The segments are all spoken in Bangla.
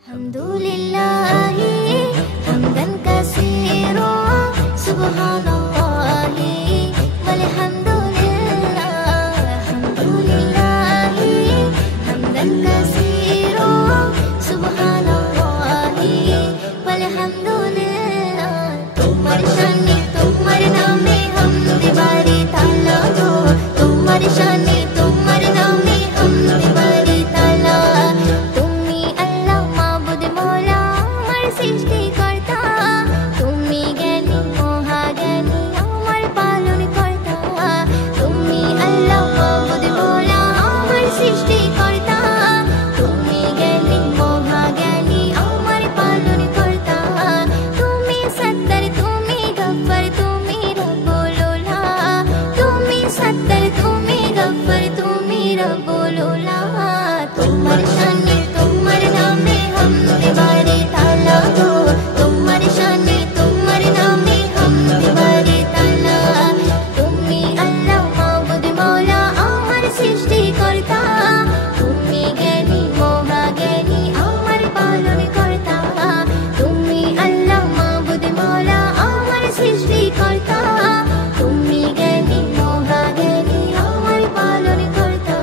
Alhamdulillahi hamdan katsira subhanallahi walhamdulillah. Alhamdulillahi hamdan katsira subhanallahi walhamdulillah. तुम्हारे शाने तुम्हारे नामे हमद बारी ताला हो, तुम्हारे शाने तुम्हारे नामे हमद बारी ताला। তুমি আল্লাহ মাবুদ মওলা আমার সৃষ্টিকর্তা, তুমি জ্ঞানী মহাজ্ঞানী আমার পালন কর্তা। তুমি আল্লাহ মাবুদ মওলা আমার সৃষ্টিকর্তা, তুমি জ্ঞানী মহাজ্ঞানী আমার পালন কর্তা। তুমি সত্তর তুমি গফ্ফার তুমি রব্বুল উলা, তুমি সত্তর তুমি গফ্ফার তুমি রব্বুল উলা। তোমার শানে তোমার নামে हमद बारी ताला हो, तुम्हारे शाने तुम्हारे नामे हमद बारी ताला। তুমি আল্লাহ মাবুদ মওলা আমার সৃষ্টিকর্তা, তুমি জ্ঞানী মহাজ্ঞানী আমার পালন কর্তা। তুমি আল্লাহ মাবুদ মওলা আমার সৃষ্টিকর্তা, তুমি জ্ঞানী মহাজ্ঞানী আমার পালন কর্তা।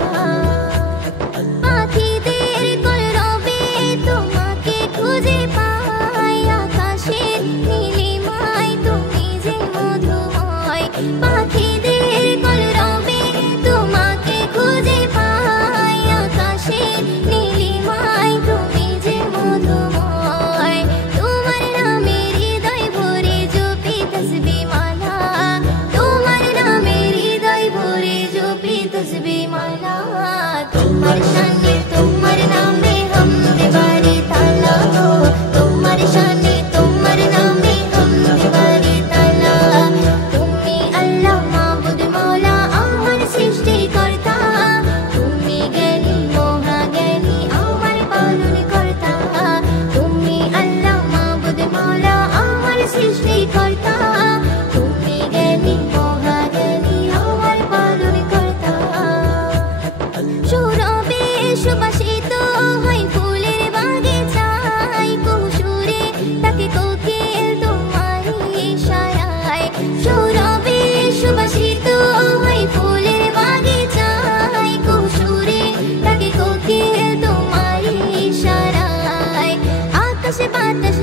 পাখিদের কলরবে তোমাকে খুঁজে পাই, আকাশের নীলিমায় তুমি যে মধুময়। পাখিদের কলরবে তোমাকে খুঁজে পাই, আকাশের নীলিমায় তুমি যে মধুময়। তোমার নামে হৃদয় ভরে জপি তসবিহ মালা, তোমার নামে হৃদয় ভরে জপি তসবিহ মালা। তোমার শানে তোমার নামে हमद बारी ताला हो, তোমার শানে তোমার নামে हमद बारी ताला। তুমি আল্লাহ মাবুদ মওলা আমার সৃষ্টিকর্তা, তুমি জ্ঞানী মহাজ্ঞানী আমার পালন কর্তা। তুমি আল্লাহ মাবুদ মওলা আমার সৃষ্টিকর্তা, তুমি জ্ঞানী মহাজ্ঞানী আমার পালন কর্তা। সৌরভে সুবাসিত হয় ফুলের বাগিচায়, কুসুরে তাকে কোকিল তোমারই ইশারায়। সৌরভে সুবাসিত হয় ফুলের বাগিচায়, কুসুরে তাকে কোকিল তোমারই ইশারায়। আকাশে বাতাস